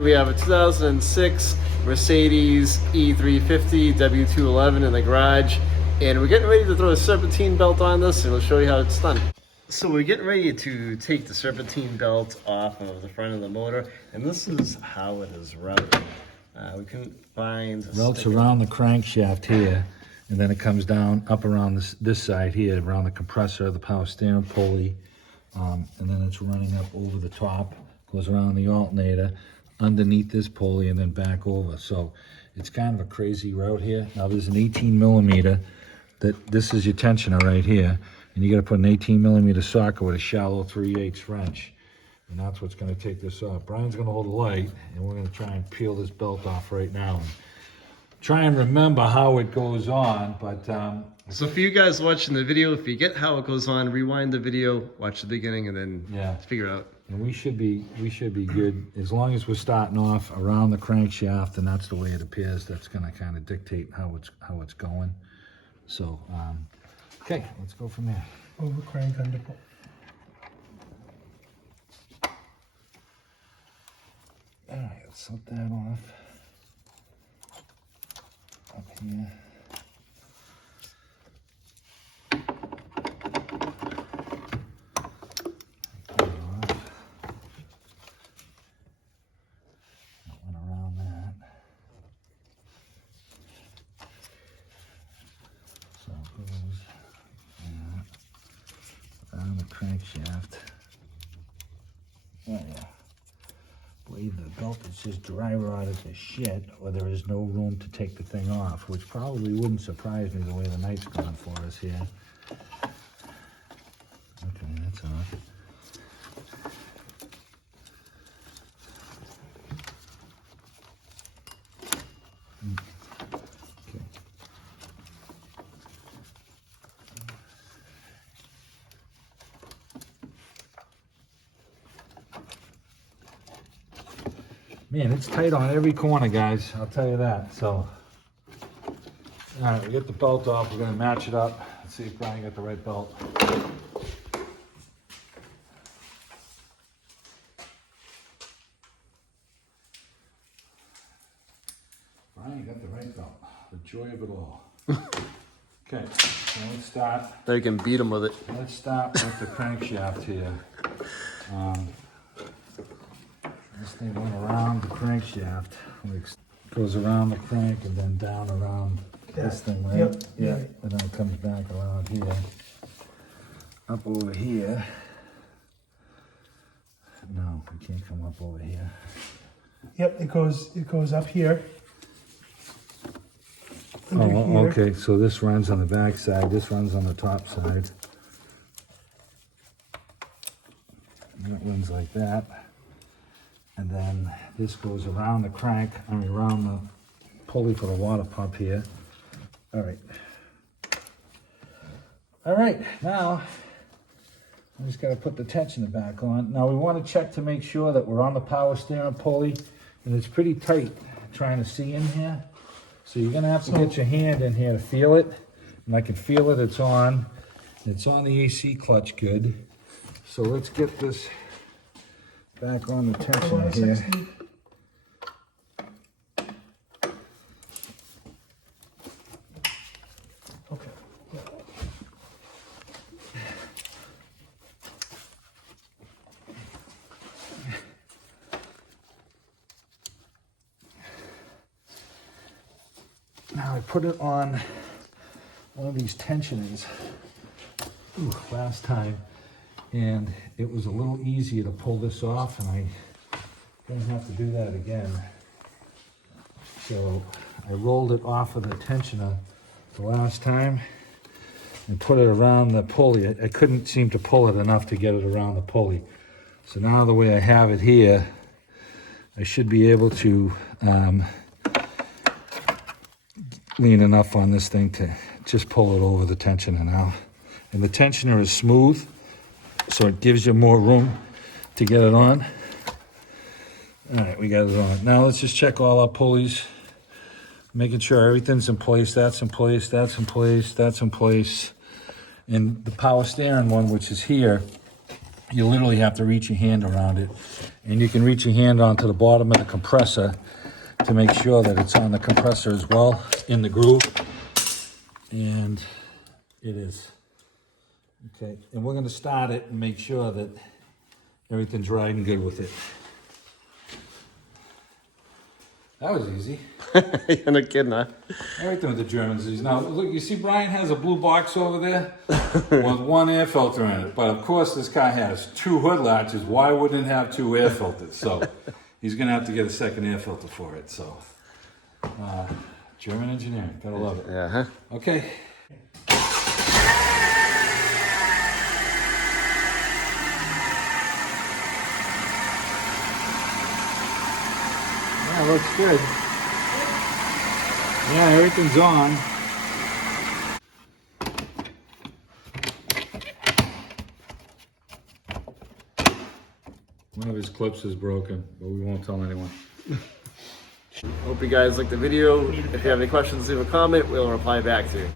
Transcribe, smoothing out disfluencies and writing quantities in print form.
We have a 2006 Mercedes E350 W211 in the garage, and we're getting ready to throw a serpentine belt on this, and we'll show you how it's done. So we're getting ready to take the serpentine belt off of the front of the motor, and this is how it is routed. We couldn't find a Belts sticker. around the crankshaft here, and then it comes down up around this side here, around the compressor, the power steering pulley, and then it's running up over the top, goes around the alternator, underneath this pulley, and then back over. So it's kind of a crazy route here. Now there's an 18 millimeter, this is your tensioner right here, and you got to put an 18 millimeter socket with a shallow 3/8 wrench, and that's what's going to take this off. Brian's going to hold the light, and we're going to try and peel this belt off right now and try and remember how it goes on. But so for you guys watching the video, if you get how it goes on, rewind the video, watch the beginning, and then figure it out. And we should be good as long as we're starting off around the crankshaft, and that's the way it appears. That's going to kind of dictate how it's going. So okay, let's go from there. Over crank, under pull. All right, let's slip that off up here. Around the crankshaft. Oh yeah. Believe the belt is just dry rotted to shit, or there is no room to take the thing off, which probably wouldn't surprise me the way the night's gone for us here. Okay, that's off. Okay. Man, it's tight on every corner, guys. I'll tell you that. So, all right, we get the belt off. We're gonna match it up. Let's see if Brian got the right belt. Brian got the right belt. The joy of it all. Okay, so let's start. There you can beat them with it. Let's start with the crankshaft here. This thing went around the crankshaft. It goes around the crank and then down around this thing, right? Yep. Yeah. And then it comes back around here. Up over here. No, we can't come up over here. Yep, it goes up here. Oh, Under here. okay. So this runs on the back side. This runs on the top side. And it runs like that. And then this goes around the crank, around the pulley for the water pump here. All right. All right, now I just gotta put the tensioner back on. Now we wanna check to make sure that we're on the power steering pulley, and it's pretty tight trying to see in here. So you're gonna have to get your hand in here to feel it. And I can feel it, it's on. It's on the AC clutch good. So let's get this back on the tensioner here. Okay. Yeah. Now I put it on one of these tensioners last time, and it was a little easier to pull this off, and I don't have to do that again. So I rolled it off of the tensioner the last time and put it around the pulley. I couldn't seem to pull it enough to get it around the pulley. So now the way I have it here, I should be able to lean enough on this thing to just pull it over the tensioner now. And the tensioner is smooth, so it gives you more room to get it on. All right, we got it on. Now let's just check all our pulleys, making sure everything's in place. That's in place, that's in place, that's in place. And the power steering one, which is here, You literally have to reach your hand around it. And you can reach your hand onto the bottom of the compressor to make sure that it's on the compressor as well, in the groove. And it is. Okay, and we're gonna start it and make sure that everything's right and good with it. That was easy. You're not kidding, huh? Everything with the Germans is. Now, look, you see Brian has a blue box over there with one air filter in it. But of course, this car has 2 hood latches. Why wouldn't it have 2 air filters? So he's gonna have to get a second air filter for it. So, German engineering, gotta love it. Yeah, huh? Okay. Yeah, looks good. Yeah, everything's on. One of his clips is broken, but we won't tell anyone. Hope you guys liked the video. If you have any questions, leave a comment. We'll reply back to you.